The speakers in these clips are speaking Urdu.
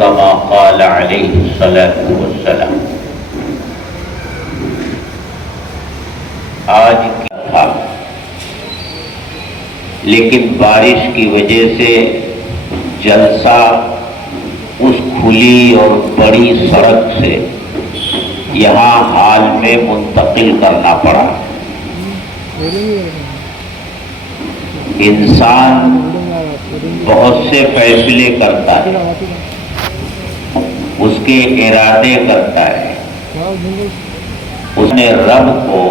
كما قال عليه الصلاة والسلام۔ آج کیا تھا، لیکن بارش کی وجہ سے جلسہ اس کھلی اور بڑی سڑک سے یہاں ہال میں منتقل کرنا پڑا۔ انسان بہت سے فیصلے کرتا ہے، اس کے ارادے کرتا ہے، اس نے رب کو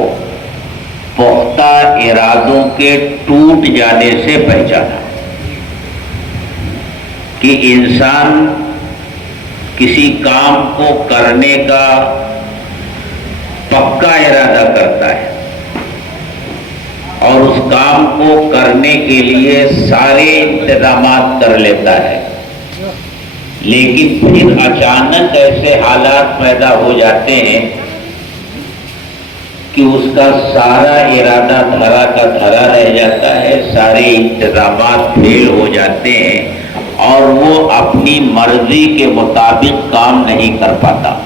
پختہ ارادوں کے ٹوٹ جانے سے پہچانا کہ انسان کسی کام کو کرنے کا پکا ارادہ کرتا ہے اور اس کام کو کرنے کے لیے سارے انتظامات کر لیتا ہے، لیکن پھر اچانک ایسے حالات پیدا ہو جاتے ہیں کہ اس کا سارا ارادہ دھرا کا دھرا رہ جاتا ہے، سارے انتظامات فیل ہو جاتے ہیں اور وہ اپنی مرضی کے مطابق کام نہیں کر پاتا۔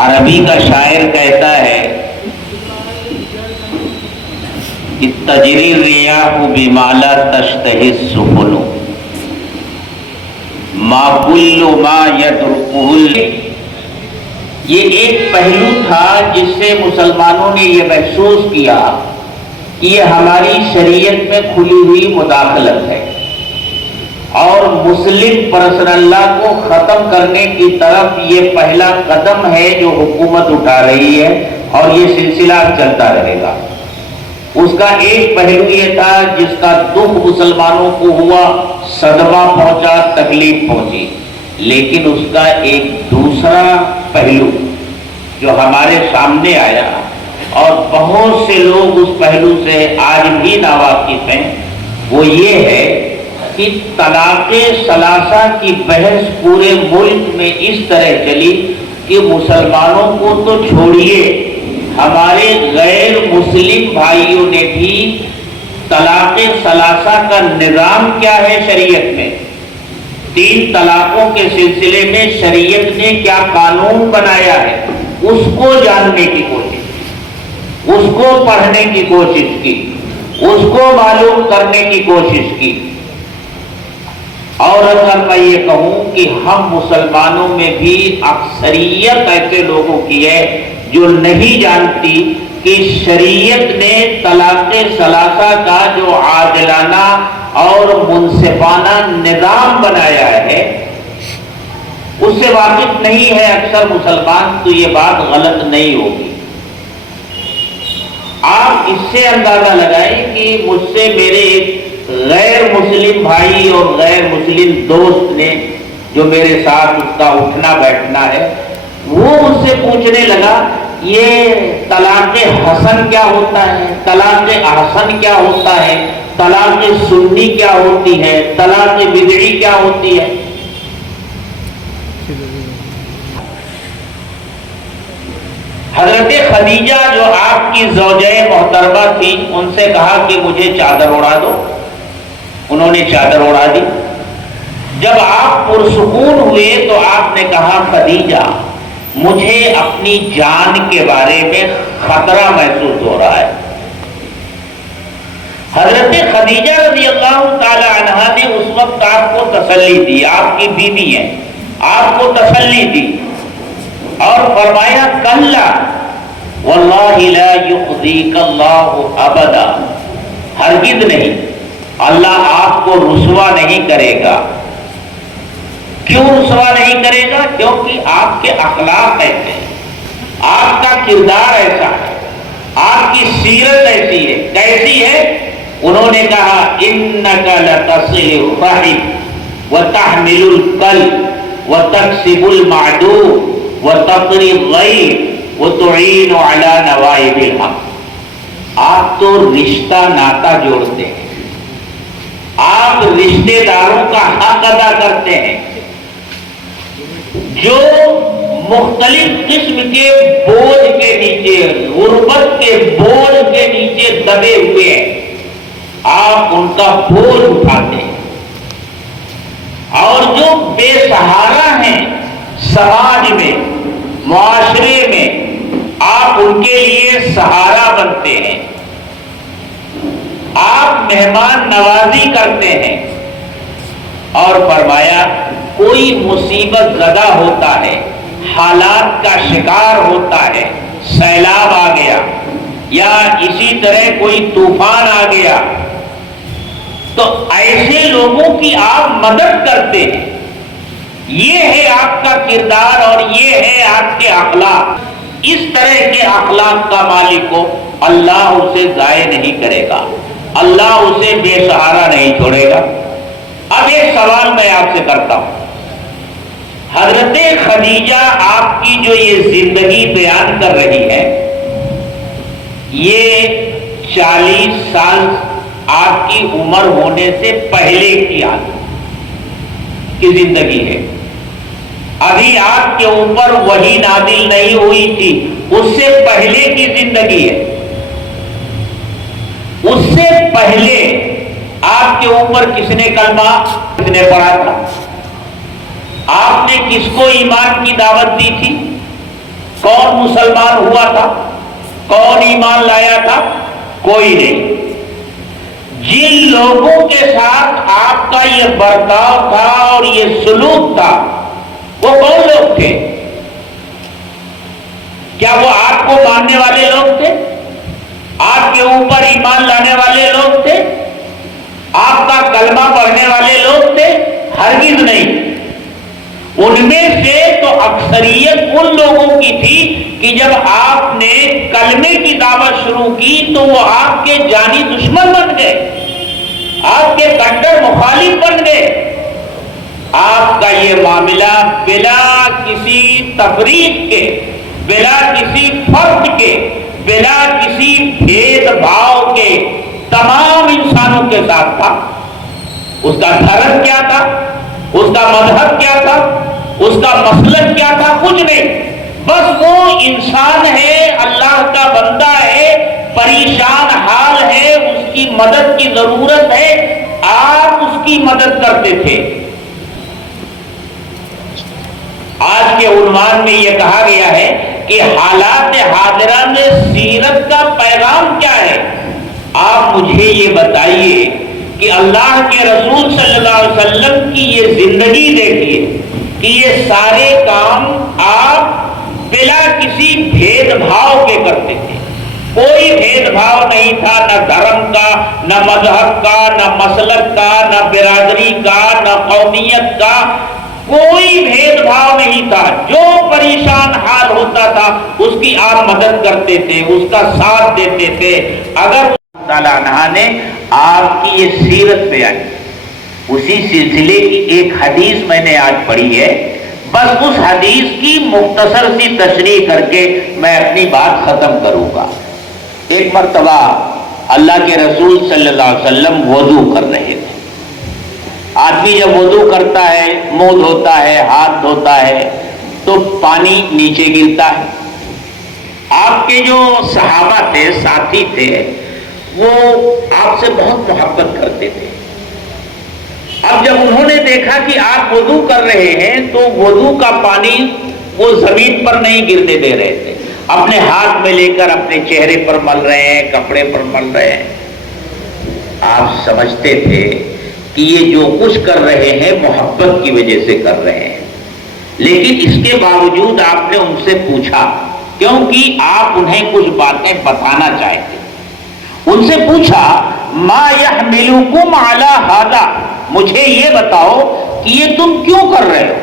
عربی کا شاعر کہتا ہے کہ تجری الریاح بما لا تشتہی السفن ما کل ما یدرکہ۔ یہ ایک پہلو تھا جس سے مسلمانوں نے یہ محسوس کیا کہ یہ ہماری شریعت میں کھلی ہوئی مداخلت ہے اور مسلم پرسنل لا کو ختم کرنے کی طرف یہ پہلا قدم ہے جو حکومت اٹھا رہی ہے اور یہ سلسلہ چلتا رہے گا۔ اس کا ایک پہلو یہ تھا جس کا دکھ مسلمانوں کو ہوا، صدمہ پہنچا، تکلیف پہنچی، لیکن اس کا ایک دوسرا پہلو جو ہمارے سامنے آیا اور بہت سے لوگ اس پہلو سے آج بھی ناواقف ہیں، وہ یہ ہے کہ طلاق ثلاثہ کی بحث پورے ملک میں اس طرح چلی کہ مسلمانوں کو تو چھوڑیے، ہمارے غیر مسلم بھائیوں نے بھی طلاق ثلاثہ کا نظام کیا ہے شریعت میں، 3 طلاقوں کے سلسلے میں شریعت نے کیا قانون بنایا ہے، اس کو جاننے کی کوشش، اس کو پڑھنے کی کوشش کی، اس کو معلوم کرنے کی کوشش کی۔ اور اگر میں یہ کہوں کہ ہم مسلمانوں میں بھی اکثریت ایسے لوگوں کی ہے جو نہیں جانتی کہ شریعت نے طلاق ثلاثہ کا جو عادلانہ اور منصفانہ نظام بنایا ہے اس سے واقف نہیں ہے اکثر مسلمان، تو یہ بات غلط نہیں ہوگی۔ آپ اس سے اندازہ لگائیں کہ مجھ سے میرے ایک غیر مسلم بھائی اور غیر مسلم دوست نے جو میرے ساتھ اس کا اٹھنا بیٹھنا ہے، وہ مجھ سے پوچھنے لگا یہ طلاق حسن کیا ہوتا ہے، طلاق احسن کیا ہوتا ہے، طلاق سنی کیا ہوتی ہے، طلاق بدعی کیا ہوتی ہے۔ حضرت خدیجہ جو آپ کی زوجہ محترمہ تھی، ان سے کہا کہ مجھے چادر اڑا دو، انہوں نے چادر اڑا دی۔ جب آپ پرسکون ہوئے تو آپ نے کہا خدیجہ مجھے اپنی جان کے بارے میں خطرہ محسوس ہو رہا ہے۔ حضرت خدیجہ رضی اللہ تعالی عنہا نے اس وقت آپ کو تسلی دی، آپ کی بیوی ہیں، آپ کو تسلی دی اور فرمایا کلا واللہ لا یخزیک اللہ ابدا، ہرگز نہیں، اللہ آپ کو رسوا نہیں کرے گا۔ کیوں رسوا نہیں کرے گا؟ کیونکہ آپ کے اخلاق ایسے ہیں، آپ کا کردار ایسا ہے، آپ کی سیرت ایسی ہے۔ کیسی ہے؟ انہوں نے کہا انک لتصل الرحم وتحمل الکلب وتکسب المعدوم وتقری الضیف وتعین علی نوائب الحق۔ آپ تو رشتہ ناتا جوڑتے ہیں، آپ رشتہ داروں کا حق ادا کرتے ہیں، جو مختلف قسم کے بوجھ کے نیچے، غربت کے بوجھ کے نیچے دبے ہوئے ہیں، آپ ان کا بوجھ اٹھاتے ہیں۔ بے سہارا ہیں سماج میں، معاشرے میں، آپ ان کے لیے سہارا بنتے ہیں، آپ مہمان نوازی کرتے ہیں۔ اور فرمایا کوئی مصیبت زدہ ہوتا ہے، حالات کا شکار ہوتا ہے، سیلاب آ گیا یا اسی طرح کوئی طوفان آ گیا، تو ایسے لوگوں کی آپ مدد کرتے ہیں۔ یہ ہے آپ کا کردار اور یہ ہے آپ کے اخلاق۔ اس طرح کے اخلاق کا مالک ہو، اللہ اسے ضائع نہیں کرے گا، اللہ اسے بے سہارا نہیں چھوڑے گا۔ اب ایک سوال میں آپ سے کرتا ہوں، حضرت خدیجہ آپ کی جو یہ زندگی بیان کر رہی ہے، یہ 40 سال آپ کی عمر ہونے سے پہلے کی زندگی ہے۔ ابھی آپ کے اوپر وحی نازل نہیں ہوئی تھی، اس سے پہلے کی زندگی ہے۔ اس سے پہلے آپ کے اوپر کس نے کلمہ کس نے پڑھا تھا؟ آپ نے کس کو ایمان کی دعوت دی تھی؟ کون مسلمان ہوا تھا؟ کون ایمان لایا تھا؟ کوئی نہیں۔ جن لوگوں کے ساتھ آپ کا یہ برتاؤ تھا اور یہ سلوک تھا، وہ کون لوگ تھے؟ کیا وہ آپ کو ماننے والے لوگ تھے؟ آپ کے اوپر ایمان لانے والے لوگ تھے؟ آپ کا کلمہ پڑھنے والے لوگ تھے؟ ہرگز نہیں۔ ان میں سے تو اکثریت ان لوگوں کی تھی کہ جب آپ نے کلمے کی دعوت شروع کی تو وہ آپ کے جانی دشمن بن گئے، آپ کے کٹر مخالف بن گئے۔ آپ کا یہ معاملہ بلا کسی تفریق کے، بلا کسی فرق کے، بلا کسی بھید بھاؤ کے تمام انسانوں کے ساتھ تھا۔ اس کا دھرم کیا تھا، اس کا مذہب کیا تھا، اس کا مسلک کیا تھا، کچھ نہیں، بس وہ انسان ہے، اللہ کا بندہ ہے، پریشان حال ہے، اس کی مدد کی ضرورت ہے، آپ اس کی مدد کرتے تھے۔ آج کے عنوان میں یہ کہا گیا ہے کہ حالات حاضرہ میں سیرت کا پیغام کیا ہے؟ آپ مجھے یہ بتائیے کہ اللہ کے رسول صلی اللہ علیہ وسلم کی یہ زندگی دیکھیے کہ یہ سارے کام آپ بلا کسی بھید بھاؤ کے کرتے تھے۔ کوئی بھید بھاؤ نہیں تھا، نہ دھرم کا، نہ مذہب کا، نہ مسلک کا، نہ برادری کا، نہ قومیت کا، کوئی بھید بھاؤ نہیں تھا۔ جو پریشان حال ہوتا تھا اس کی آپ مدد کرتے تھے، اس کا ساتھ دیتے تھے۔ اگر تعالیٰ عنہ نے آپ کی یہ سیرت بیان، اسی سلسلے کی ایک حدیث میں نے آج پڑھی ہے، بس اس حدیث کی مختصر سی تشریح کر کے میں اپنی بات ختم کروں گا۔ ایک مرتبہ اللہ کے رسول صلی اللہ علیہ وسلم وضو کر رہے تھے۔ آدمی جب وضو کرتا ہے، منہ دھوتا ہے، ہاتھ دھوتا ہے، تو پانی نیچے گرتا ہے۔ آپ کے جو صحابہ تھے، ساتھی تھے، وہ آپ سے بہت محبت کرتے تھے۔ اب جب انہوں نے دیکھا کہ آپ وضو کر رہے ہیں تو وضو کا پانی وہ زمین پر نہیں گرنے دے رہے تھے، اپنے ہاتھ میں لے کر اپنے چہرے پر مل رہے ہیں، کپڑے پر مل رہے ہیں۔ آپ سمجھتے تھے کہ یہ جو کچھ کر رہے ہیں محبت کی وجہ سے کر رہے ہیں، لیکن اس کے باوجود آپ نے ان سے پوچھا، کیونکہ آپ انہیں کچھ باتیں بتانا چاہتے، ان سے پوچھا ما یحملکم علی ھذا، مجھے یہ بتاؤ کہ یہ تم کیوں کر رہے ہو؟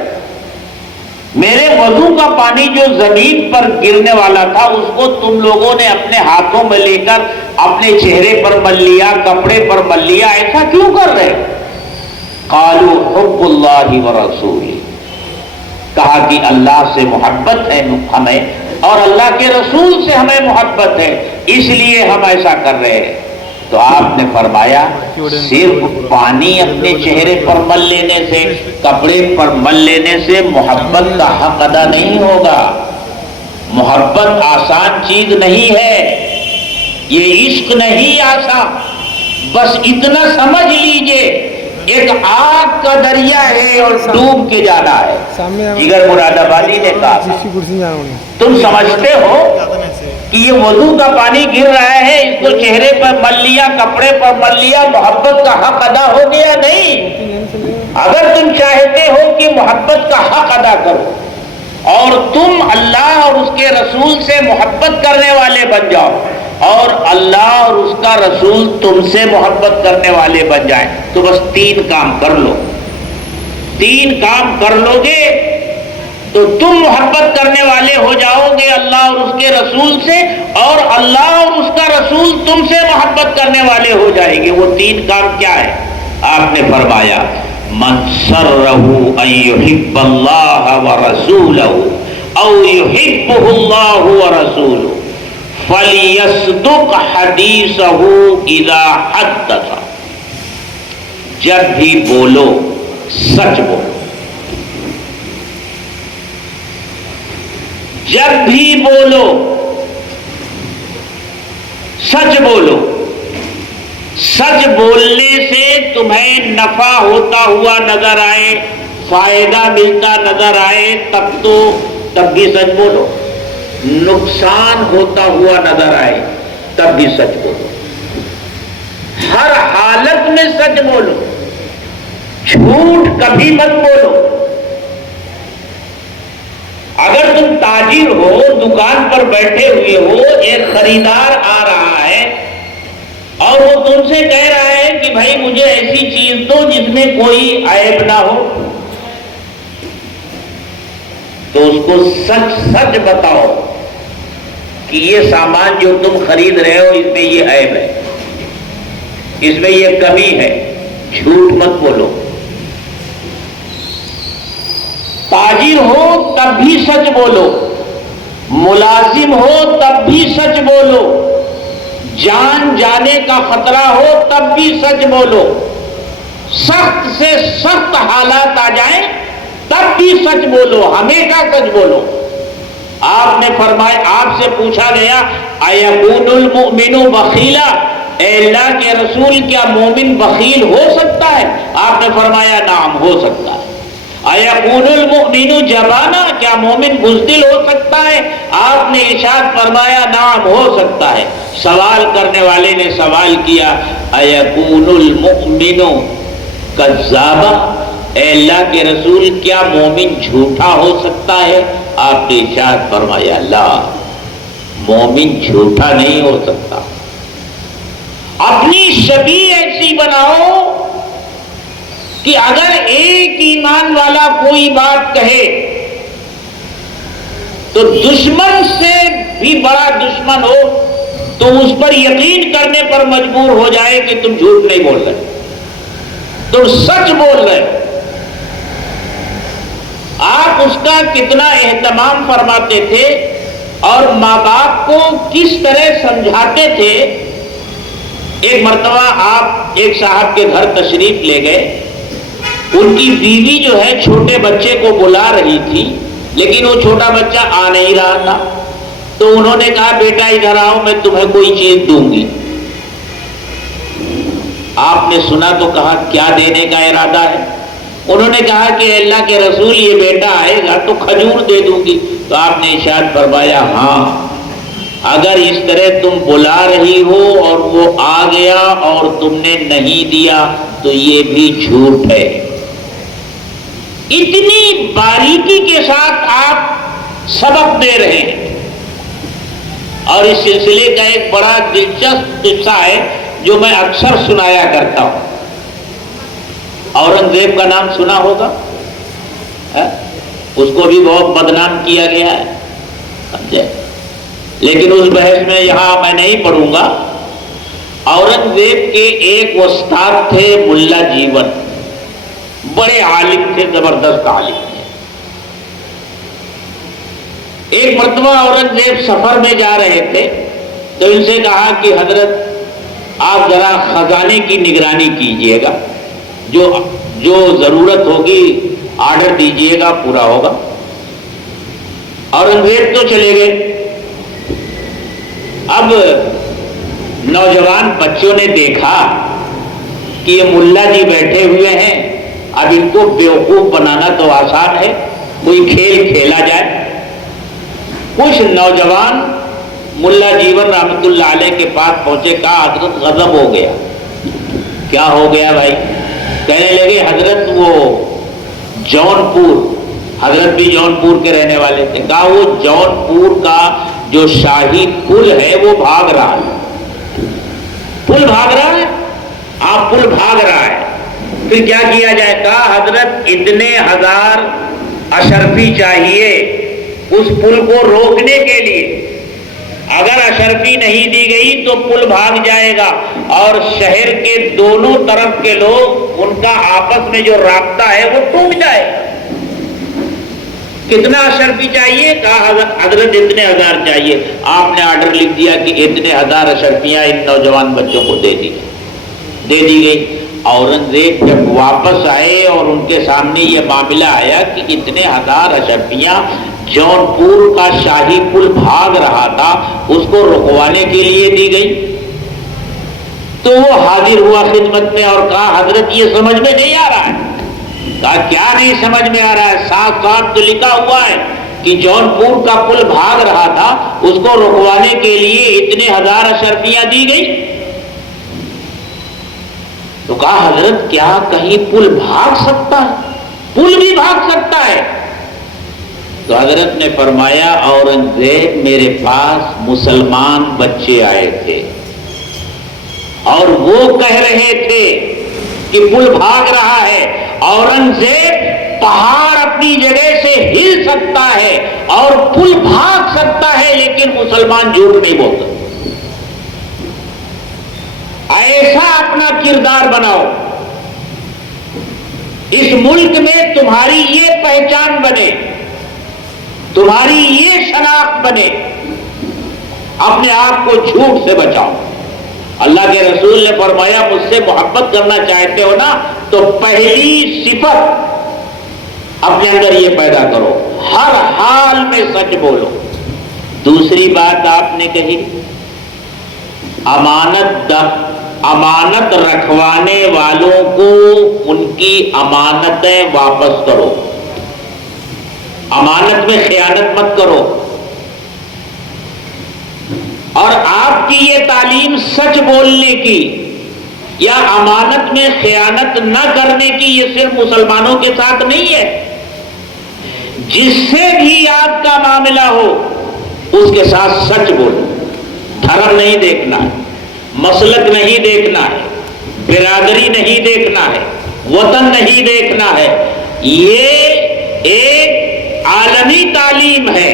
میرے وضو کا پانی جو زمین پر گرنے والا تھا اس کو تم لوگوں نے اپنے ہاتھوں میں لے کر اپنے چہرے پر مل لیا، کپڑے پر مل لیا، ایسا کیوں کر رہے ہو؟ قالوا حب اللہ ورسولہ، کہا کہ اللہ سے محبت ہے ہمیں اور اللہ کے رسول سے ہمیں محبت ہے، اس لیے ہم ایسا کر رہے ہیں۔ تو آپ نے فرمایا صرف پانی اپنے چہرے پر مل لینے سے، کپڑے پر مل لینے سے محبت کا حق ادا نہیں ہوگا۔ محبت آسان چیز نہیں ہے، یہ عشق نہیں آسان۔ بس اتنا سمجھ لیجئے ایک آگ کا دریا ہے اور ڈوب کے جانا ہے. جگر مراد آبادی نے کہا تم سمجھتے ہو کہ یہ وضو کا پانی گر رہا ہے, اس کو چہرے پر مل لیا, کپڑے پر مل لیا, محبت کا حق ادا ہو گیا؟ نہیں. اگر تم چاہتے ہو کہ محبت کا حق ادا کرو اور تم اللہ اور اس کے رسول سے محبت کرنے والے بن جاؤ اور اللہ اور اس کا رسول تم سے محبت کرنے والے بن جائیں, تو بس 3 کام کر لو. 3 کام کر لو گے تو تم محبت کرنے والے ہو جاؤ گے اللہ اور اس کے رسول سے, اور اللہ اور اس کا رسول تم سے محبت کرنے والے ہو جائیں گے. وہ 3 کام کیا ہے؟ آپ نے فرمایا من سرہ ان یحب اللہ ورسولہ او یحبہ اللہ ورسولہ فلیصدق حدیثہ اذا حدث. جب بھی بولو سچ بولو. جب بھی بولو سچ بولو. سچ بولنے سے تمہیں نفع ہوتا ہوا نظر آئے, فائدہ ملتا نظر آئے تب بھی سچ بولو. نقصان ہوتا ہوا نظر آئے تب بھی سچ بولو. ہر حالت میں سچ بولو, جھوٹ کبھی مت بولو. اگر تم تاجر ہو, دکان پر بیٹھے ہوئے ہو, ایک خریدار آ رہا ہے اور وہ تم سے کہہ رہا ہے کہ بھائی مجھے ایسی چیز دو جس میں کوئی عیب نہ ہو, تو اس کو سچ سچ بتاؤ کہ یہ سامان جو تم خرید رہے ہو اس میں یہ عیب ہے, اس میں یہ کمی ہے. جھوٹ مت بولو. تاجر ہو تب بھی سچ بولو, ملازم ہو تب بھی سچ بولو, جان جانے کا خطرہ ہو تب بھی سچ بولو, سخت سے سخت حالات آ جائیں تب بھی سچ بولو, ہمیشہ سچ بولو. آپ نے فرمایا, آپ سے پوچھا گیا ایکون المؤمن بخیلا, اے اللہ کے رسول کیا مومن بخیل ہو سکتا ہے؟ آپ نے فرمایا نعم ہو سکتا ہے. ایکون المؤمن جبانا, کیا مومن بزدل ہو سکتا ہے؟ آپ نے ارشاد فرمایا نعم ہو سکتا ہے. سوال کرنے والے نے سوال کیا ایکون المؤمن کذابا, اے اللہ کے رسول کیا مومن جھوٹا ہو سکتا ہے؟ آپ نے ارشاد فرمایا لا, مومن جھوٹا نہیں ہو سکتا. اپنی شبیہ ایسی بناؤ کہ اگر ایک ایمان والا کوئی بات کہے تو دشمن سے بھی بڑا دشمن ہو تو اس پر یقین کرنے پر مجبور ہو جائے کہ تم جھوٹ نہیں بول رہے, تم سچ بول رہے. آپ اس کا کتنا اہتمام فرماتے تھے اور ماں باپ کو کس طرح سمجھاتے تھے. ایک مرتبہ آپ ایک صاحب کے گھر تشریف لے گئے, ان کی بیوی جو ہے چھوٹے بچے کو بلا رہی تھی لیکن وہ چھوٹا بچہ آ نہیں رہا تھا, تو انہوں نے کہا بیٹا ادھر آؤ, میں تمہیں کوئی چیز دوں گی. آپ نے سنا تو کہا کیا دینے کا ارادہ ہے؟ انہوں نے کہا کہ اللہ کے رسول یہ بیٹا آئے گا تو کھجور دے دوں گی. تو آپ نے ارشاد فرمایا ہاں, اگر اس طرح تم بلا رہی ہو اور وہ آ گیا اور تم نے نہیں دیا تو یہ بھی جھوٹ ہے. اتنی باریکی کے ساتھ آپ سبق دے رہے ہیں. اور اس سلسلے کا ایک بڑا دلچسپ قصہ ہے جو میں اکثر سنایا کرتا ہوں. اورنگزیب کا نام سنا ہوگا, اس کو بھی بہت بدنام کیا گیا ہے, سمجھے, لیکن اس بحث میں یہاں میں نہیں پڑھوں گا. اورنگزیب کے ایک استاد تھے ملا جیون, بڑے عالم تھے, زبردست عالم تھے. ایک مرتبہ اورنگزیب سفر میں جا رہے تھے تو ان سے کہا کہ حضرت آپ ذرا خزانے کی نگرانی کیجئے گا, جو ضرورت ہوگی آرڈر دیجئے گا, پورا ہوگا. اورنگزیب تو چلے گئے. اب نوجوان بچوں نے دیکھا کہ یہ ملا جی بیٹھے ہوئے ہیں، اب ان کو بیوقوف بنانا تو آسان ہے، کوئی کھیل کھیلا جائے۔ کچھ نوجوان ملا جیون رحمت اللہ علیہ کے پاس پہنچے، کہا حضرت غضب ہو گیا۔ کیا ہو گیا بھائی؟ کہنے لگے حضرت وہ جونپور، حضرت بھی جونپور کے رہنے والے تھے، کہا وہ جونپور کا جو شاہی پل ہے وہ بھاگ رہا ہے۔ پل بھاگ رہا ہے؟ آپ پل بھاگ رہا ہے، پھر کیا کیا جائے؟ کہا حضرت اتنے ہزار اشرفی چاہیے اس پل کو روکنے کے لیے، اگر اشرفی نہیں دی گئی تو پل بھاگ جائے گا اور شہر کے دونوں طرف کے لوگ، ان کا آپس میں جو رابطہ ہے وہ ٹوٹ جائے گا۔ کتنا اشرفی چاہیے؟ کہا حضرت اتنے ہزار چاہیے۔ آپ نے آرڈر لکھ دیا کہ اتنے ہزار اشرفیاں ان نوجوان بچوں کو دے دی گئی۔ اورنگزیب جب واپس آئے اور ان کے سامنے یہ معاملہ آیا کہ اتنے ہزار اشرفیاں جونپور کا شاہی پل بھاگ رہا تھا اس کو رکوانے کے لیے دی گئی، تو وہ حاضر ہوا خدمت میں اور کہا حضرت یہ سمجھ میں نہیں آ رہا ہے۔ کہا کیا نہیں سمجھ میں آ رہا ہے؟ صاف صاف تو لکھا ہوا ہے کہ جونپور کا پل بھاگ رہا تھا، اس کو رکوانے کے لیے اتنے ہزار اشرفیاں دی گئی۔ تو کہا حضرت کیا کہیں پل بھاگ سکتا ہے؟ پل بھی بھاگ سکتا ہے؟ تو حضرت نے فرمایا اورنگزیب میرے پاس مسلمان بچے آئے تھے اور وہ کہہ رہے تھے کہ پل بھاگ رہا ہے۔ اورنگزیب پہاڑ اپنی جگہ سے ہل سکتا ہے اور پل بھاگ سکتا ہے، لیکن مسلمان جھوٹ نہیں بولتا۔ ایسا اپنا کردار بناؤ، اس ملک میں تمہاری یہ پہچان بنے، تمہاری یہ شناخت بنے، اپنے آپ کو جھوٹ سے بچاؤ۔ اللہ کے رسول نے فرمایا مجھ سے محبت کرنا چاہتے ہو نا تو پہلی صفت اپنے اندر یہ پیدا کرو، ہر حال میں سچ بولو۔ دوسری بات آپ نے کہی امانت رکھوانے والوں کو ان کی امانتیں واپس کرو، امانت میں خیانت مت کرو۔ اور آپ کی یہ تعلیم سچ بولنے کی یا امانت میں خیانت نہ کرنے کی یہ صرف مسلمانوں کے ساتھ نہیں ہے، جس سے بھی آپ کا معاملہ ہو اس کے ساتھ سچ بولو۔ دھرم نہیں دیکھنا ہے، مسلک نہیں دیکھنا ہے، برادری نہیں دیکھنا ہے، وطن نہیں دیکھنا ہے۔ یہ ایک عالمی تعلیم ہے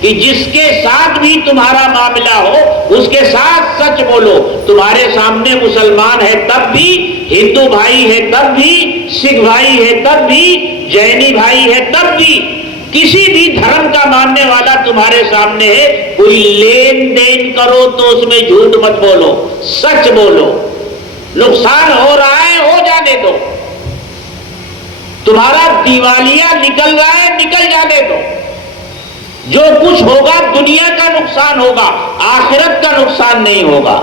کہ جس کے ساتھ بھی تمہارا معاملہ ہو اس کے ساتھ سچ بولو۔ تمہارے سامنے مسلمان ہے تب بھی، ہندو بھائی ہے تب بھی، سکھ بھائی ہے تب بھی، جینی بھائی ہے تب بھی، کسی بھی دھرم کا ماننے والا تمہارے سامنے ہے، کوئی لین دین کرو تو اس میں جھوٹ مت بولو، سچ بولو۔ نقصان ہو رہا ہے ہو جانے دو، تمہارا دیوالیہ نکل رہا ہے نکل جانے دو۔ جو کچھ ہوگا دنیا کا نقصان ہوگا، آخرت کا نقصان نہیں ہوگا۔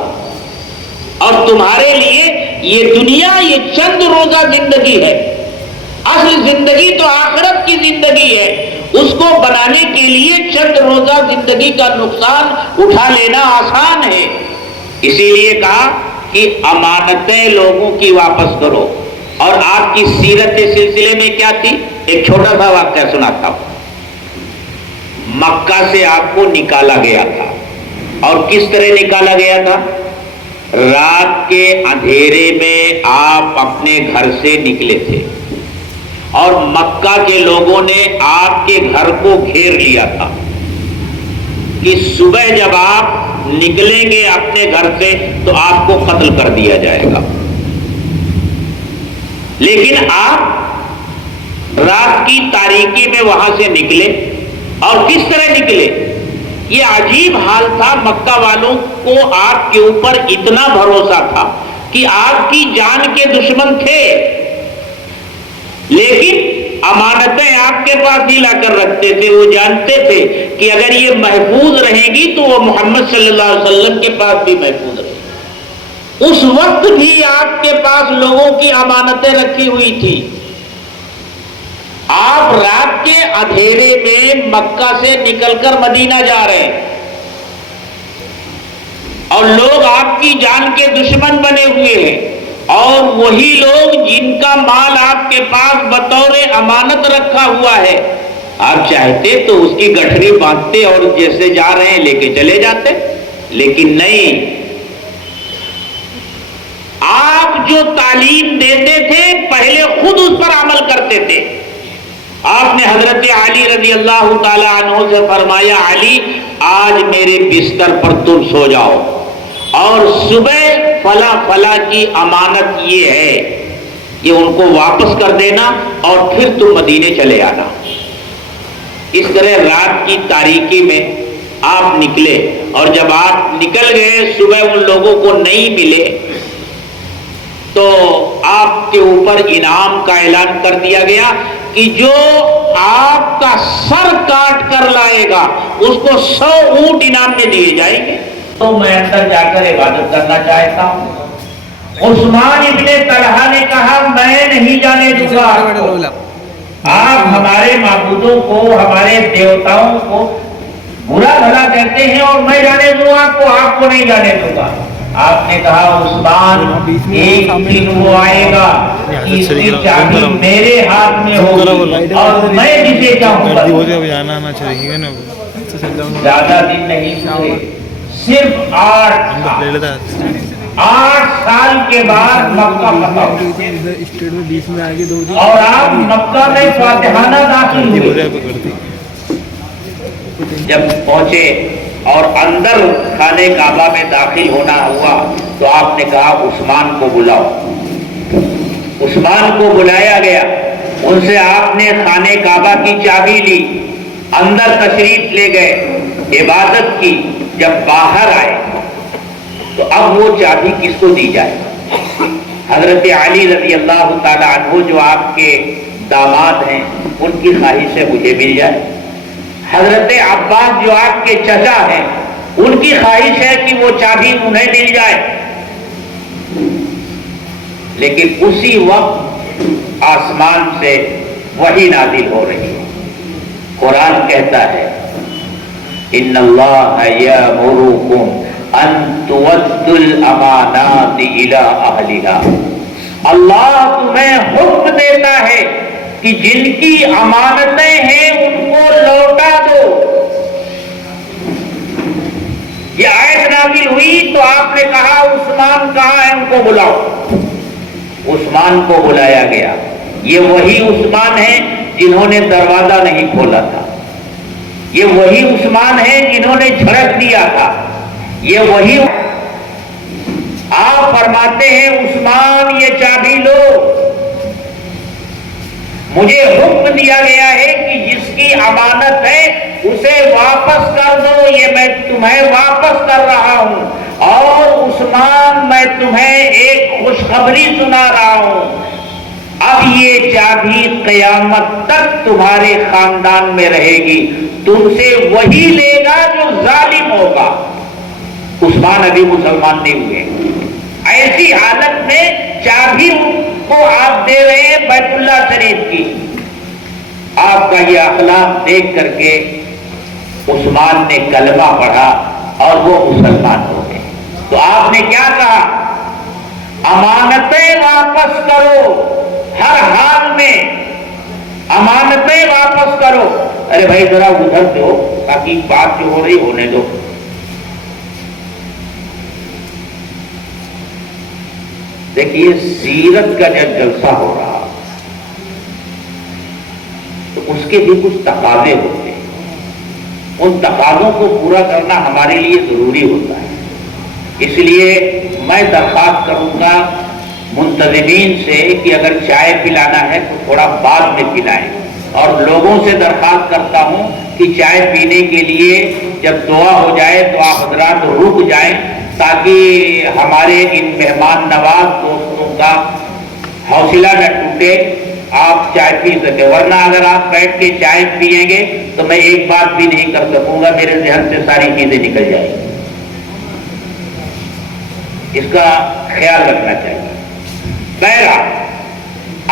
اور تمہارے لیے یہ دنیا یہ چند روزہ زندگی ہے، اصل زندگی تو آخرت کی زندگی ہے، اس کو بنانے کے لیے چند روزہ زندگی کا نقصان اٹھا لینا آسان ہے۔ اسی لیے کہا کہ امانتیں لوگوں کی واپس کرو۔ اور آپ کی سیرت سلسلے میں کیا تھی؟ ایک چھوٹا سا واقعہ سناتا ہوں۔ مکہ سے آپ کو نکالا گیا تھا، اور کس طرح نکالا گیا تھا؟ رات کے اندھیرے میں آپ اپنے گھر سے نکلے تھے اور مکہ کے لوگوں نے آپ کے گھر کو گھیر لیا تھا کہ صبح جب آپ نکلیں گے اپنے گھر سے تو آپ کو قتل کر دیا جائے گا۔ لیکن آپ رات کی تاریکی میں وہاں سے نکلے، اور کس طرح نکلے؟ یہ عجیب حال تھا، مکہ والوں کو آپ کے اوپر اتنا بھروسہ تھا کہ آپ کی جان کے دشمن تھے، لیکن امانتیں آپ کے پاس ہی لا کر رکھتے تھے۔ وہ جانتے تھے کہ اگر یہ محفوظ رہیں گی تو وہ محمد صلی اللہ علیہ وسلم کے پاس بھی محفوظ رہے گی۔ اس وقت بھی آپ کے پاس لوگوں کی امانتیں رکھی ہوئی تھی. آپ رات کے اندھیرے میں مکہ سے نکل کر مدینہ جا رہے ہیں اور لوگ آپ کی جان کے دشمن بنے ہوئے ہیں، اور وہی لوگ جن کا مال آپ کے پاس بطور امانت رکھا ہوا ہے، آپ چاہتے تو اس کی گٹھری باندھتے اور جیسے جا رہے ہیں لے کے چلے جاتے، لیکن نہیں. آپ جو تعلیم دیتے تھے پہلے خود اس پر عمل کرتے تھے. آپ نے حضرت علی رضی اللہ تعالی عنہ سے فرمایا، علی آج میرے بستر پر تم سو جاؤ اور صبح فلاں فلاں کی امانت یہ ہے، یہ ان کو واپس کر دینا اور پھر تم مدینے چلے آنا. اس طرح رات کی تاریکی میں آپ نکلے، اور جب آپ نکل گئے صبح ان لوگوں کو نہیں ملے تو آپ کے اوپر انعام کا اعلان کر دیا گیا کہ جو آپ کا سر کاٹ کر لائے گا اس کو 100 اونٹ انعام میں دیے جائیں گے. تو میں اندر جا کر عبادت کرنا چاہتا ہوں. عثمان ابن طلحہ نے کہا میں نہیں جانے دوں گا، آپ ہمارے معبودوں کو، ہمارے دیوتاؤں کو برا بھلا کہتے ہیں اور میں جانے دوں آپ کو نہیں جانے دوں گا. آپ نے کہا عثمان ایک دن وہ آئے گا اس کی چابی میرے ہاتھ میں ہوگی اور میں جسے چاہوں گا. زیادہ دن نہیں ہوئے، صرف 8 سال کے بعد مکہ فتح اور آپ مکہ میں فاتحانہ داخل ہوئے. جب پہنچے اور اندر خانہ کعبہ میں داخل ہونا ہوا تو آپ نے کہا عثمان کو بلاؤ. عثمان کو بلایا گیا، ان سے آپ نے خانہ کعبہ کی چابی لی، اندر تشریف لے گئے، عبادت کی. جب باہر آئے تو اب وہ چابی کس کو دی جائے؟ حضرت علی رضی اللہ تعالی عنہ جو آپ کے داماد ہیں ان کی خواہش سے مجھے مل جائے. حضرت عباس جو آپ کے چچا ہیں ان کی خواہش ہے کہ وہ چابی انہیں مل جائے. لیکن اسی وقت آسمان سے وحی نازل ہو رہی ہے. قرآن کہتا ہے ان اللہ یأمرکم ان تؤدوا الامانات الی اہلها. اللہ تمہیں حکم دیتا ہے کہ جن کی امانتیں ہیں ان کو لوٹا دو. یہ آیت نازل ہوئی تو آپ نے کہا عثمان کہاں ہے، ان کو بلاؤ. عثمان کو بلایا گیا. یہ وہی عثمان ہیں جنہوں نے دروازہ نہیں کھولا تھا، یہ وہی عثمان ہیں جنہوں نے جھڑک دیا تھا، یہ وہی. آپ فرماتے ہیں عثمان یہ چابی لو، مجھے حکم دیا گیا ہے کہ جس کی امانت ہے اسے واپس کر دو، یہ میں تمہیں واپس کر رہا ہوں. اور عثمان میں تمہیں ایک خوشخبری سنا رہا ہوں، اب یہ چابی قیامت تک تمہارے خاندان میں رہے گی، تم سے وہی لے گا جو ظالم ہوگا. عثمان ابھی مسلمان نہیں ہوئے، ایسی حالت میں چابی کو آپ دے رہے ہیں بیت اللہ شریف کی. آپ کا یہ اخلاق دیکھ کر کے عثمان نے کلمہ پڑھا اور وہ مسلمان ہو گئے. تو آپ نے کیا کہا؟ امانتیں واپس کرو، ہر حال میں امانتیں واپس کرو. ارے بھائی ذرا ادھر دو تاکہ بات جو ہو رہی ہونے دو. دیکھیے سیرت کا جب جلسہ ہو رہا تو اس کے بھی کچھ تقاضے ہوتے ہیں، ان تقاضوں کو پورا کرنا ہمارے لیے ضروری ہوتا ہے. اس لیے میں درخواست کروں گا منتظمین سے کہ اگر چائے پلانا ہے تو تھوڑا بعد میں پلائیں، اور لوگوں سے درخواست کرتا ہوں کہ چائے پینے کے لیے جب دعا ہو جائے تو آپ حضرات رک جائیں تاکہ ہمارے ان مہمان نواز دوستوں کا حوصلہ نہ ٹوٹے، آپ چائے پی سکے. ورنہ اگر آپ بیٹھ کے چائے پیئیں گے تو میں ایک بات بھی نہیں کر سکوں گا، میرے ذہن سے ساری چیزیں نکل جائیں گی. اس کا خیال رکھنا چاہیے۔ پہلا،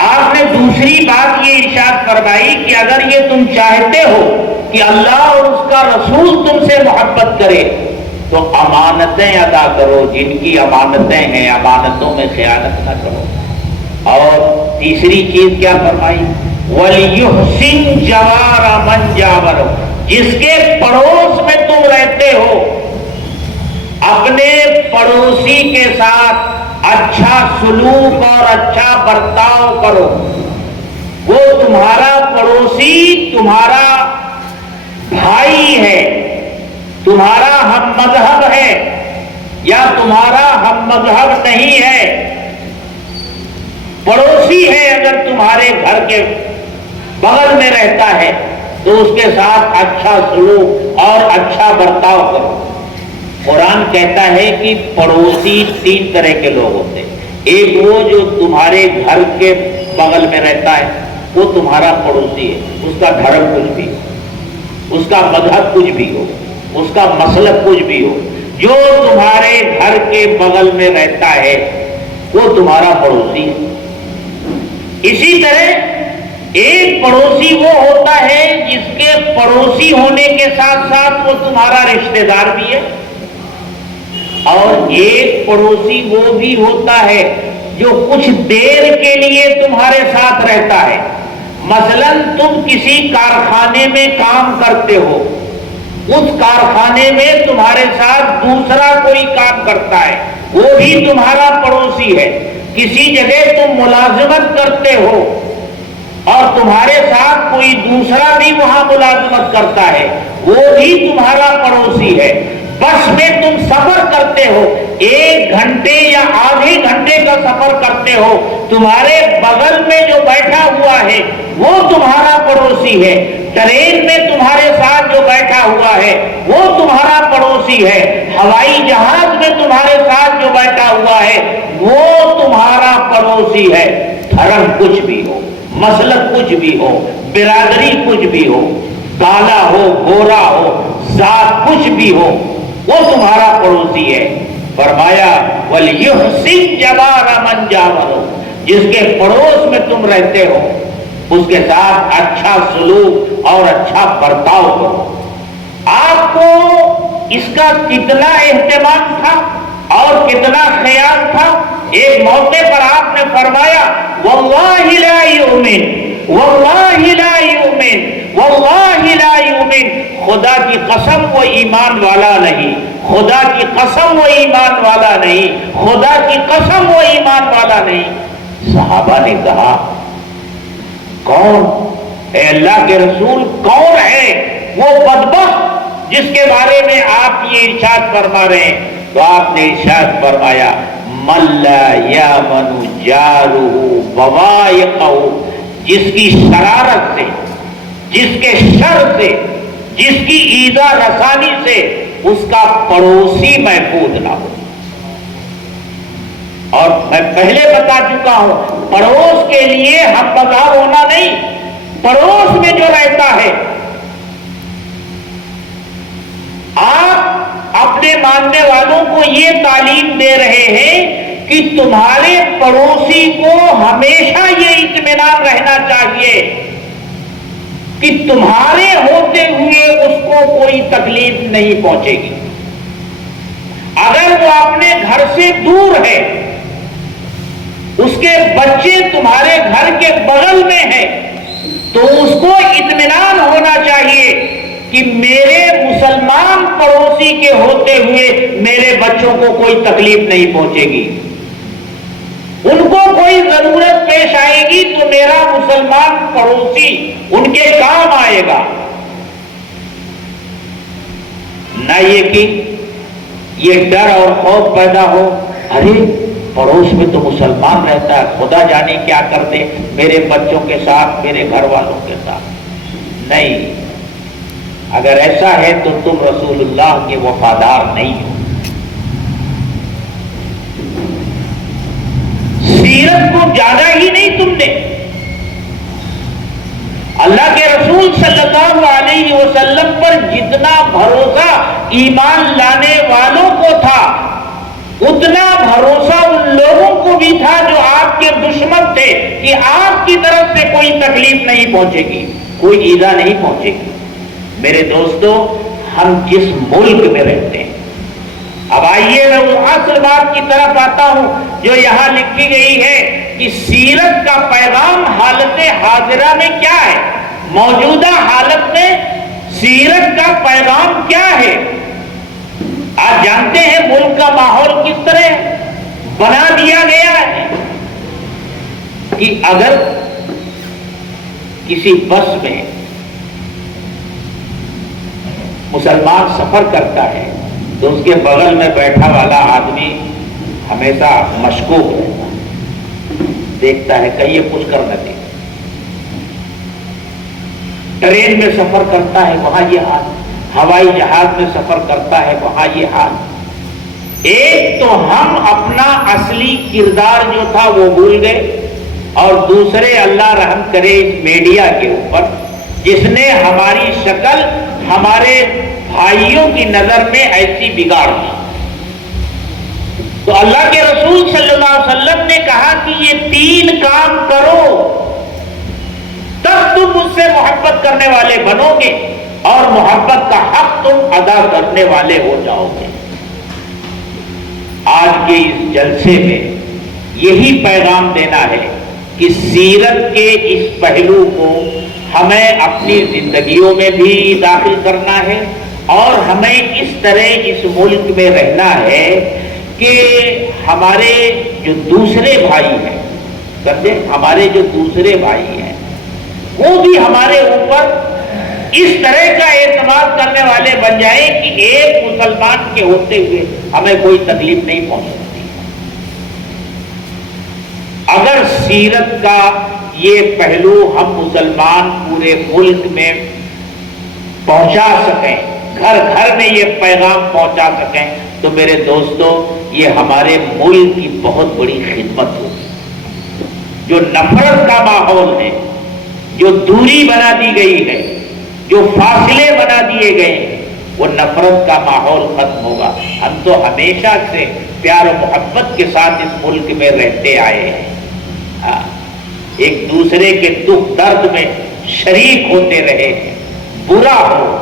آپ نے دوسری بات یہ ارشاد فرمائی کہ اگر یہ تم چاہتے ہو کہ اللہ اور اس کا رسول تم سے محبت کرے تو امانتیں ادا کرو، جن کی امانتیں ہیں امانتوں میں خیانت نہ کرو۔ اور تیسری چیز کیا فرمائی؟ وَلْيُحْسِنْ جَوَارَ مَنْ جَاوَرَهُ، جس کے پڑوس میں تم رہتے ہو اپنے پڑوسی کے ساتھ اچھا سلوک اور اچھا برتاؤ کرو۔ وہ تمہارا پڑوسی تمہارا بھائی ہے، تمہارا ہم مذہب ہے یا تمہارا ہم مذہب نہیں ہے، پڑوسی ہے، اگر تمہارے گھر کے بغل میں رہتا ہے تو اس کے ساتھ اچھا سلوک اور اچھا برتاؤ کرو۔ قرآن کہتا ہے کہ پڑوسی تین طرح کے لوگ ہوتے ہیں۔ ایک وہ جو تمہارے گھر کے بغل میں رہتا ہے، وہ تمہارا پڑوسی ہے، اس کا دھرم کچھ بھی ہو، اس کا مذہب کچھ بھی ہو، اس کا مسلک کچھ بھی ہو، جو تمہارے گھر کے بغل میں رہتا ہے وہ تمہارا پڑوسی ہے۔ اسی طرح ایک پڑوسی وہ ہوتا ہے جس کے پڑوسی ہونے کے ساتھ ساتھ وہ تمہارا رشتہ دار بھی ہے، اور ایک پڑوسی وہ بھی ہوتا ہے جو کچھ دیر کے لیے تمہارے ساتھ رہتا ہے۔ مثلا تم کسی کارخانے میں کام کرتے ہو، اس کارخانے میں تمہارے ساتھ دوسرا کوئی کام کرتا ہے، وہ بھی تمہارا پڑوسی ہے۔ کسی جگہ تم ملازمت کرتے ہو اور تمہارے ساتھ کوئی دوسرا بھی وہاں ملازمت کرتا ہے، وہ بھی تمہارا پڑوسی ہے۔ بس میں تم سفر کرتے ہو، 1 گھنٹے یا آدھے گھنٹے کا سفر کرتے ہو، تمہارے بغل میں جو بیٹھا ہوا ہے وہ تمہارا پڑوسی ہے۔ ٹرین میں تمہارے ساتھ جو بیٹھا ہوا ہے وہ تمہارا پڑوسی ہے۔ ہوائی جہاز میں تمہارے ساتھ جو بیٹھا ہوا ہے وہ تمہارا پڑوسی ہے۔ دھرم کچھ بھی ہو، مسلک کچھ بھی ہو، برادری کچھ بھی ہو، کالا ہو گورا ہو، ذات کچھ بھی ہو، وہ تمہارا پڑوسی ہے۔ فرمایا وَلْيُحْسِنْ جَوَارَ مَنْ جَاوَرَهُ، جس کے پڑوس میں تم رہتے ہو اس کے ساتھ اچھا سلوک اور اچھا برتاؤ کرو۔ آپ کو اس کا کتنا اہتمام تھا اور کتنا خیال تھا؟ ایک موقع پر آپ نے فرمایا واللہ لا یؤمن، واللہ لا یؤمن، واللہ لا یؤمن، خدا کی قسم وہ ایمان والا نہیں، خدا کی قسم وہ ایمان والا نہیں، خدا کی قسم وہ ایمان والا نہیں۔ صحابہ نے کہا کون؟ اے اللہ کے رسول کون ہے وہ بدبخت جس کے بارے میں آپ یہ ارشاد فرما رہے ہیں؟ تو آپ نے ارشاد فرمایا من لا یامن جارہ بوائقہ، جس کی شرارت سے، جس کے شر سے، جس کی ایذا رسانی سے اس کا پڑوسی محفوظ نہ ہو۔ اور میں پہلے بتا چکا ہوں، پڑوس کے لیے ہم مذہب ہونا نہیں، پڑوس میں جو رہتا ہے، آپ اپنے ماننے والوں کو یہ تعلیم دے رہے ہیں کہ تمہارے پڑوسی کو ہمیشہ یہ اطمینان رہنا چاہیے کہ تمہارے ہوتے ہوئے اس کو کوئی تکلیف نہیں پہنچے گی۔ اگر وہ اپنے گھر سے دور ہے، اس کے بچے تمہارے گھر کے بغل میں ہیں، تو اس کو اطمینان ہونا چاہیے کہ میرے مسلمان پڑوسی کے ہوتے ہوئے میرے بچوں کو کوئی تکلیف نہیں پہنچے گی، ان کو کوئی ضرورت پیش آئے گی تو میرا مسلمان پڑوسی ان کے کام آئے گا۔ نہ یہ کہ یہ ڈر اور خوف پیدا ہو، ارے پڑوس میں تو مسلمان رہتا ہے، خدا جانے کیا کرتے میرے بچوں کے ساتھ، میرے گھر والوں کے ساتھ۔ نہیں، اگر ایسا ہے تو تم رسول اللہ کے وفادار نہیں ہو۔ سیرت کو جانا ہی نہیں تم نے۔ اللہ کے رسول صلی اللہ علیہ وسلم پر جتنا بھروسہ ایمان لانے والوں کو تھا، اتنا بھروسہ ان لوگوں کو بھی تھا جو آپ کے دشمن تھے کہ آپ کی طرف سے کوئی تکلیف نہیں پہنچے گی، کوئی ایذا نہیں پہنچے گی۔ میرے دوستو، ہم جس ملک میں رہتے ہیں، اب آئیے میں اس اصل بات کی طرف آتا ہوں جو یہاں لکھی گئی ہے کہ سیرت کا پیغام حالت حاضرہ میں کیا ہے، موجودہ حالت میں سیرت کا پیغام کیا ہے۔ آپ جانتے ہیں ملک کا ماحول کس طرح بنا دیا گیا ہے کہ اگر کسی بس میں مسلمان سفر کرتا ہے تو اس کے بغل میں بیٹھا والا آدمی ہمیشہ مشکوک رہتا ہے، دیکھتا ہے کہیں یہ کچھ کر نہ دے۔ ٹرین میں سفر کرتا ہے وہاں یہ حال، ہوائی جہاز میں سفر کرتا ہے وہاں یہ حال۔ ایک تو ہم اپنا اصلی کردار جو تھا وہ بھول گئے، اور دوسرے اللہ رحم کرے اس میڈیا کے اوپر جس نے ہماری شکل ہمارے بھائیوں کی نظر میں ایسی بگاڑ دی۔ تو اللہ کے رسول صلی اللہ علیہ وسلم نے کہا کہ یہ 3 کام کرو تب تم مجھ سے محبت کرنے والے بنو گے اور محبت کا حق تم ادا کرنے والے ہو جاؤ گے۔ آج کے اس جلسے میں یہی پیغام دینا ہے کہ سیرت کے اس پہلو کو ہمیں اپنی زندگیوں میں بھی داخل کرنا ہے، اور ہمیں اس طرح اس ملک میں رہنا ہے کہ ہمارے جو دوسرے بھائی ہیں، سمجھے، ہمارے جو دوسرے بھائی ہیں وہ بھی ہمارے اوپر اس طرح کا اعتماد کرنے والے بن جائیں کہ ایک مسلمان کے ہوتے ہوئے ہمیں کوئی تکلیف نہیں پہنچ سکتی۔ اگر سیرت کا یہ پہلو ہم مسلمان پورے ملک میں پہنچا سکیں، گھر گھر میں یہ پیغام پہنچا سکیں، تو میرے دوستو یہ ہمارے ملک کی بہت بڑی خدمت ہوگی۔ جو نفرت کا ماحول ہے، جو دوری بنا دی گئی ہے، جو فاصلے بنا دیے گئے ہیں، وہ نفرت کا ماحول ختم ہوگا۔ ہم تو ہمیشہ سے پیار و محبت کے ساتھ اس ملک میں رہتے آئے ہیں، ایک دوسرے کے دکھ درد میں شریک ہوتے رہے ہیں۔ برا ہو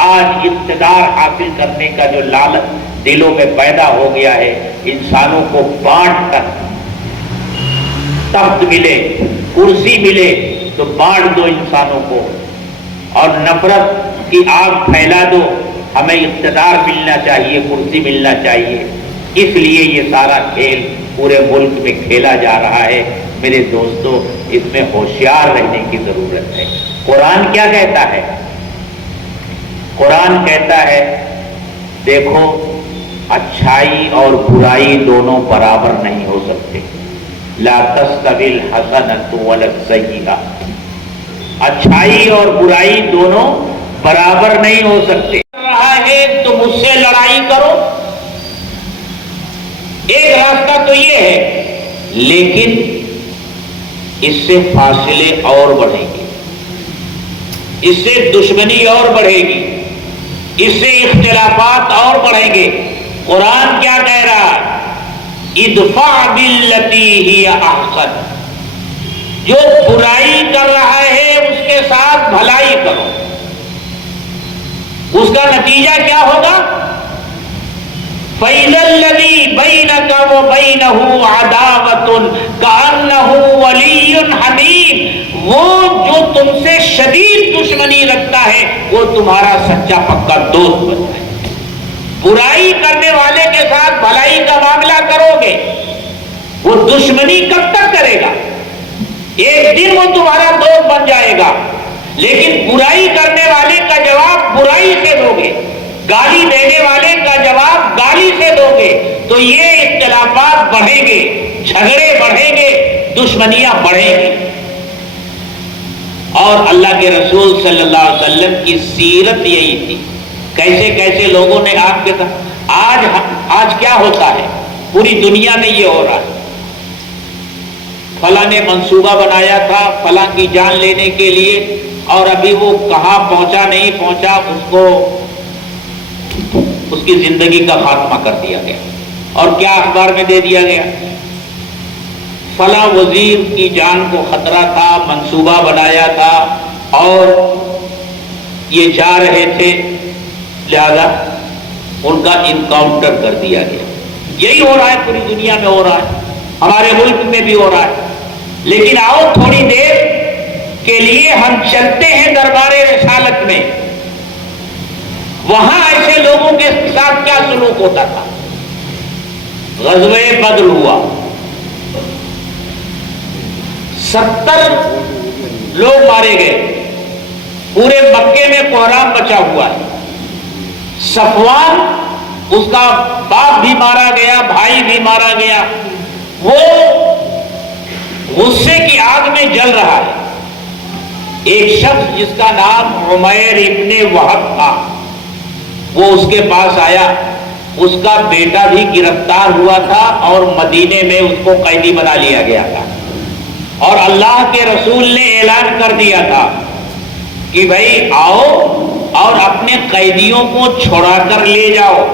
آج اقتدار حاصل کرنے کا جو لالچ دلوں میں پیدا ہو گیا ہے، انسانوں کو بانٹ کر تخت ملے، کرسی ملے تو بانٹ دو انسانوں کو، اور نفرت کی آگ پھیلا دو، ہمیں اقتدار ملنا چاہیے، کرسی ملنا چاہیے۔ اس لیے یہ سارا کھیل پورے ملک میں کھیلا جا رہا ہے۔ میرے دوستو، اس میں ہوشیار رہنے کی ضرورت ہے۔ قرآن کیا کہتا ہے؟ قرآن کہتا ہے دیکھو، اچھائی اور برائی دونوں برابر نہیں ہو سکتے۔ لا تستوی الحسنۃ ولا السیئۃ، اچھائی اور برائی دونوں برابر نہیں ہو سکتے۔ رہا ہے تو مجھ سے لڑائی کرو، ایک راستہ تو یہ ہے، لیکن اس سے فاصلے اور بڑھیں گے، اس سے دشمنی اور بڑھے گی، اس سے اختلافات اور بڑھیں گے۔ قرآن کیا کہہ رہا ہے؟ ادفع باللتی ہی احسن، جو برائی کر رہا ہے اس کے ساتھ بھلائی کرو۔ اس کا نتیجہ کیا ہوگا؟ فَإِذَا الَّذِي بَيْنَكَ وَبَيْنَهُ عَدَاوَةٌ كَأَنَّهُ وَلِيٌّ حَمِيمٌ، وہ جو تم سے شدید دشمنی رکھتا ہے وہ تمہارا سچا پکا دوست بن جائے۔ برائی کرنے والے کے ساتھ بھلائی کا معاملہ کرو گے، وہ دشمنی کب تک کرے گا؟ ایک دن وہ تمہارا دوست بن جائے گا، لیکن برائی کرنے والے کا جواب برائی سے دو گے، گالی دینے والے کا جواب گالی سے دو گے، تو یہ اختلافات بڑھیں گے، جھگڑے بڑھیں گے، دشمنیاں بڑھیں گی۔ اور اللہ کے رسول صلی اللہ علیہ وسلم کی سیرت یہی تھی۔ کیسے کیسے لوگوں نے آپ کے ساتھ، آج کیا ہوتا ہے پوری دنیا میں یہ ہو رہا ہے، فلاں نے منصوبہ بنایا تھا فلاں کی جان لینے کے لیے، اور ابھی وہ کہاں پہنچا نہیں پہنچا، اس کی زندگی کا خاتمہ کر دیا گیا۔ اور کیا اخبار میں دے دیا گیا؟ فلاں وزیر کی جان کو خطرہ تھا، منصوبہ بنایا تھا اور یہ جا رہے تھے، لہذا ان کا انکاؤنٹر کر دیا گیا۔ یہی ہو رہا ہے، پوری دنیا میں ہو رہا ہے، ہمارے ملک میں بھی ہو رہا ہے۔ لیکن آؤ تھوڑی دیر کے لیے ہم چلتے ہیں دربار رسالت میں، وہاں ایسے لوگوں کے ساتھ کیا سلوک ہوتا تھا۔ غزوہ بدر ہوا، 70 لوگ مارے گئے، پورے مکے میں کوہرام مچا ہوا ہے۔ صفوان، اس کا باپ بھی مارا گیا، بھائی بھی مارا گیا، وہ غصے کی آگ میں جل رہا ہے۔ ایک شخص جس کا نام عمیر ابن وہب تھا، وہ اس کے پاس آیا، اس کا بیٹا بھی گرفتار ہوا تھا اور مدینے میں اس کو قیدی بنا لیا گیا تھا، اور اللہ کے رسول نے اعلان کر دیا تھا کہ بھائی آؤ اور اپنے قیدیوں کو چھڑا کر لے جاؤ،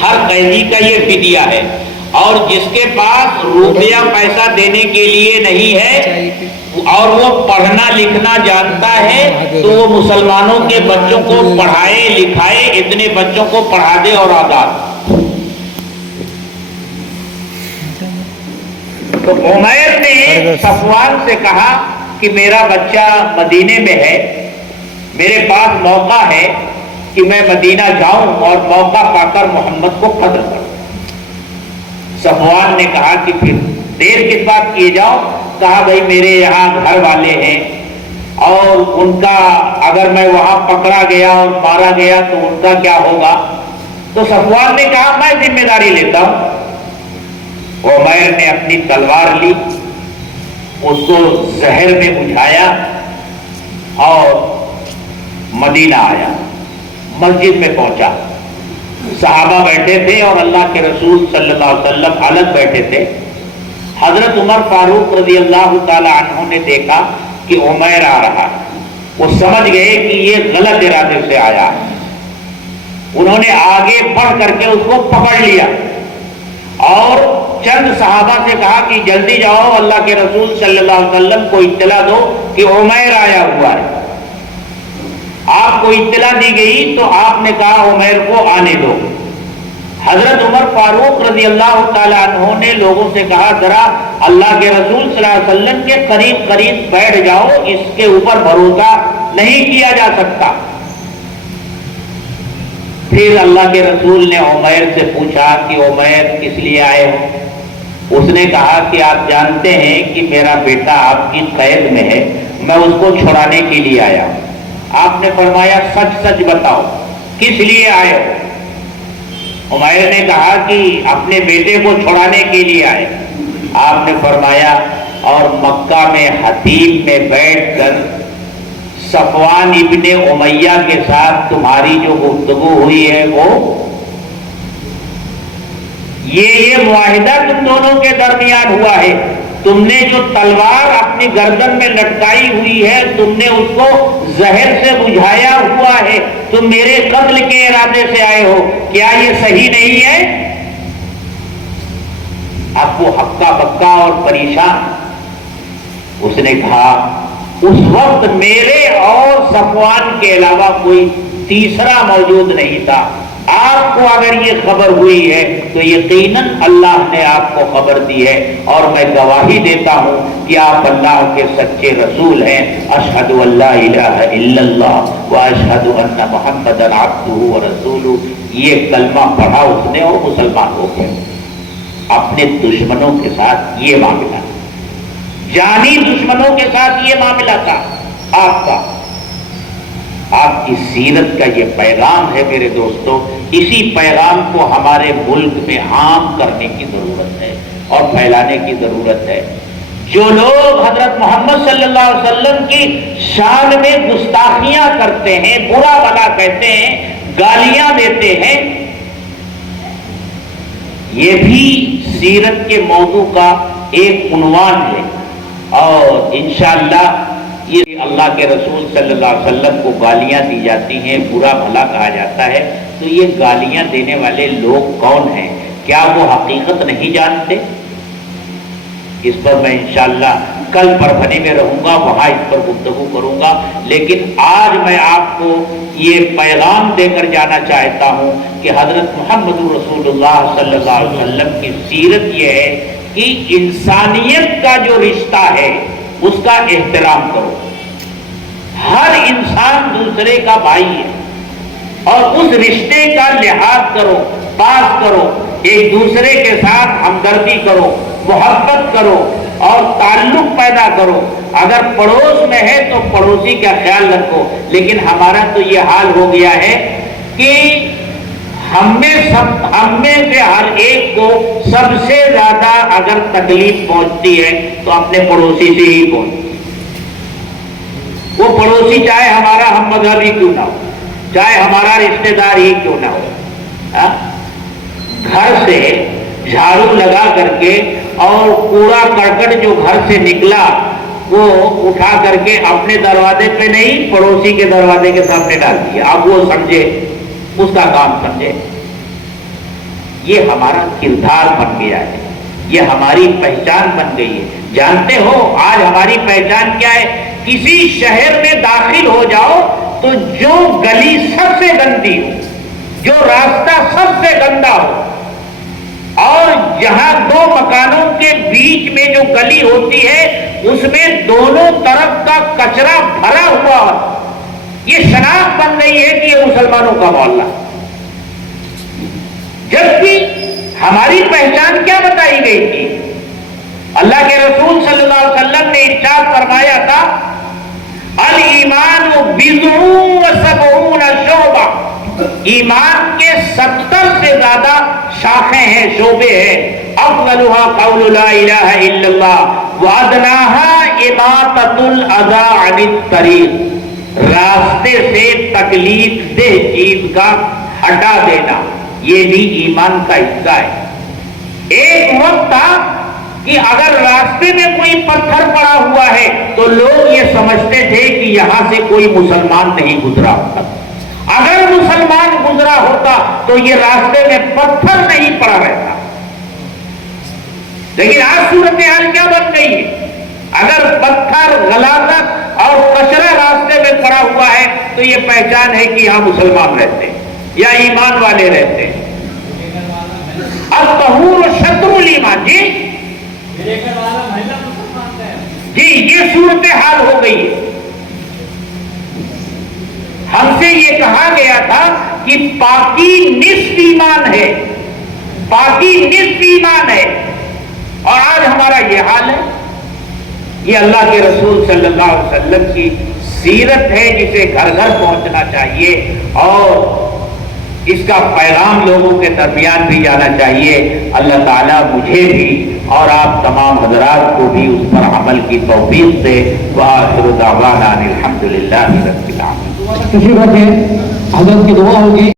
ہر قیدی کا یہ فدیہ ہے، اور جس کے پاس روپیہ پیسہ دینے کے لیے نہیں ہے اور وہ پڑھنا لکھنا جانتا ہے تو وہ مسلمانوں کے بچوں کو پڑھائے لکھائے، اتنے بچوں کو پڑھا دے اور آزاد۔ تو عمیر نے صفوان سے کہا کہ میرا بچہ مدینے میں ہے، میرے پاس موقع ہے کہ میں مدینہ جاؤں اور موقع پا کر محمد کو قتل کروں۔ صفوان نے کہا کہ پھر دیر کس بات کیے جاؤ؟ کہا بھائی میرے یہاں گھر والے ہیں اور ان کا اگر میں وہاں پکڑا گیا اور مارا گیا تو ان کا کیا ہوگا؟ تو صفوان نے کہا میں ذمہ داری لیتا ہوں۔ عمیر نے اپنی تلوار لی، اس کو زہر میں بجھایا اور مدینہ آیا، مسجد میں پہنچا، صحابہ بیٹھے تھے اور اللہ کے رسول صلی اللہ علیہ وسلم الگ بیٹھے تھے۔ حضرت عمر فاروق رضی اللہ تعالی عنہ نے دیکھا کہ عمیر آ رہا، وہ سمجھ گئے کہ یہ غلط ارادے سے آیا، انہوں نے آگے بڑھ کر کے اس کو پکڑ لیا اور چند صحابہ سے کہا کہ جلدی جاؤ، اللہ کے رسول صلی اللہ علیہ وسلم کو اطلاع دو کہ عمیر آیا ہوا ہے۔ آپ کو اطلاع دی گئی تو آپ نے کہا عمیر کو آنے دو۔ حضرت عمر فاروق رضی اللہ تعالی عنہ نے لوگوں سے کہا ذرا اللہ کے رسول صلی اللہ علیہ وسلم کے قریب قریب بیٹھ جاؤ، اس کے اوپر بھروسہ نہیں کیا جا سکتا۔ پھر اللہ کے رسول نے عمیر سے پوچھا کہ عمیر کس لیے آئے ہو؟ اس نے کہا کہ آپ جانتے ہیں کہ میرا بیٹا آپ کی قید میں ہے، میں اس کو چھڑانے کے لیے آیا ہوں۔ آپ نے فرمایا سچ سچ بتاؤ کس لیے آئے ہو؟ عمیر نے کہا کہ اپنے بیٹے کو چھڑانے کے لیے آئے۔ آپ نے فرمایا اور مکہ میں حتیم میں بیٹھ کر صفوان ابن امیہ کے ساتھ تمہاری جو گفتگو ہوئی ہے وہ یہ معاہدہ تم دونوں کے درمیان ہوا ہے، تم نے جو تلوار اپنی گردن میں لٹکائی ہوئی ہے تم نے اس کو زہر سے بجھایا ہوا ہے، تم میرے قتل کے ارادے سے آئے ہو، کیا یہ صحیح نہیں ہے؟ اب وہ ہکا بکا اور پریشان۔ اس نے کہا اس وقت میرے اور صفوان کے علاوہ کوئی تیسرا موجود نہیں تھا، آپ کو اگر یہ خبر ہوئی ہے تو یقیناً اللہ نے آپ کو خبر دی ہے، اور میں گواہی دیتا ہوں کہ آپ اللہ کے سچے رسول ہیں۔ اشہد ان لا الہ الا اللہ واشہد ان محمدا عبدہ ورسولہ۔ یہ کلمہ پڑھا اس نے اور مسلمان ہو گئے۔ اپنے دشمنوں کے ساتھ یہ معاملہ، جانی دشمنوں کے ساتھ یہ معاملہ تھا آپ کا۔ آپ کی سیرت کا یہ پیغام ہے میرے دوستو، اسی پیغام کو ہمارے ملک میں عام کرنے کی ضرورت ہے اور پھیلانے کی ضرورت ہے۔ جو لوگ حضرت محمد صلی اللہ علیہ وسلم کی شان میں گستاخیاں کرتے ہیں، برا بھلا کہتے ہیں، گالیاں دیتے ہیں، یہ بھی سیرت کے موضوع کا ایک عنوان ہے، اور انشاءاللہ یہ اللہ کے رسول صلی اللہ علیہ وسلم کو گالیاں دی جاتی ہیں، برا بھلا کہا جاتا ہے، تو یہ گالیاں دینے والے لوگ کون ہیں؟ کیا وہ حقیقت نہیں جانتے؟ اس پر میں انشاءاللہ کل پربھنی میں رہوں گا، وہاں اس پر گفتگو کروں گا، لیکن آج میں آپ کو یہ پیغام دے کر جانا چاہتا ہوں کہ حضرت محمد رسول اللہ صلی اللہ علیہ وسلم کی سیرت یہ ہے کہ انسانیت کا جو رشتہ ہے اس کا احترام کرو۔ ہر انسان دوسرے کا بھائی ہے اور اس رشتے کا لحاظ کرو، پاس کرو، ایک دوسرے کے ساتھ ہمدردی کرو، محبت کرو اور تعلق پیدا کرو۔ اگر پڑوس میں ہے تو پڑوسی کا خیال رکھو، لیکن ہمارا تو یہ حال ہو گیا ہے کہ ہم میں سے ہر ایک کو سب سے زیادہ اگر تکلیف پہنچتی ہے تو اپنے پڑوسی سے ہی پہنچتی ہے۔ وہ پڑوسی چاہے ہمارا ہم مذہبی کیوں نہ ہو، چاہے ہمارا رشتہ دار ہی کیوں نہ ہو، گھر سے جھاڑو لگا کر کے اور کوڑا کرکٹ جو گھر سے نکلا وہ اٹھا کر کے اپنے دروازے پہ نہیں پڑوسی کے دروازے کے سامنے ڈال دیا۔ اب وہ سمجھے، اس کا کام سمجھے۔ یہ ہمارا کردار بن گیا ہے، یہ ہماری پہچان بن گئی ہے۔ جانتے ہو آج ہماری پہچان کیا ہے؟ کسی شہر میں داخل ہو جاؤ تو جو گلی سب سے گندی ہو، جو راستہ سب سے گندا ہو، اور جہاں دو مکانوں کے بیچ میں جو گلی ہوتی ہے اس میں دونوں طرف کا کچرا بھرا ہوا، یہ شناخت بن گئی ہے کہ یہ مسلمانوں کا محلہ، جبکہ ہماری پہچان کیا بتائی گئی تھی؟ اللہ کے رسول صلی اللہ علیہ وسلم نے ارشاد فرمایا تھا، الایمان بضع وسبعون شعبہ، ایمان کے 70 سے زیادہ شاخیں ہیں، شعبے ہیں۔ افضلها قول لا الہ الا اللہ وادناها اماطۃ الاذی عن الطریق، راستے سے تکلیف دہ چیز کا ہٹا دینا، یہ بھی ایمان کا حصہ ہے۔ ایک وقت تھا کہ اگر راستے میں کوئی پتھر پڑا ہوا ہے تو لوگ یہ سمجھتے تھے کہ یہاں سے کوئی مسلمان نہیں گزرا ہوتا، اگر مسلمان گزرا ہوتا تو یہ راستے میں پتھر نہیں پڑا رہتا۔ لیکن آج صورتحال کیا بن گئی ہے؟ اگر پتھر، غلاظت اور کچرا راستے میں پڑا ہوا ہے تو یہ پہچان ہے کہ یہاں مسلمان رہتے ہیں یا ایمان والے رہتے ہیں۔ الطہور شطر الایمان، جی یہ صورتحال ہو گئی ہے۔ ہم سے یہ کہا گیا تھا کہ پاکی نصف ایمان ہے، پاکی نصف ایمان ہے، اور آج ہمارا یہ حال ہے۔ یہ اللہ کے رسول صلی اللہ علیہ وسلم کی سیرت ہے جسے گھر گھر پہنچنا چاہیے، اور اس کا پیغام لوگوں کے درمیان بھی جانا چاہیے۔ اللہ تعالیٰ مجھے بھی اور آپ تمام حضرات کو بھی اس پر عمل کی توفیق دے۔ وآخر دعوانا الحمدللہ رب العالمین۔ خوشی بات ہے، حضرت کی دعا ہوگی۔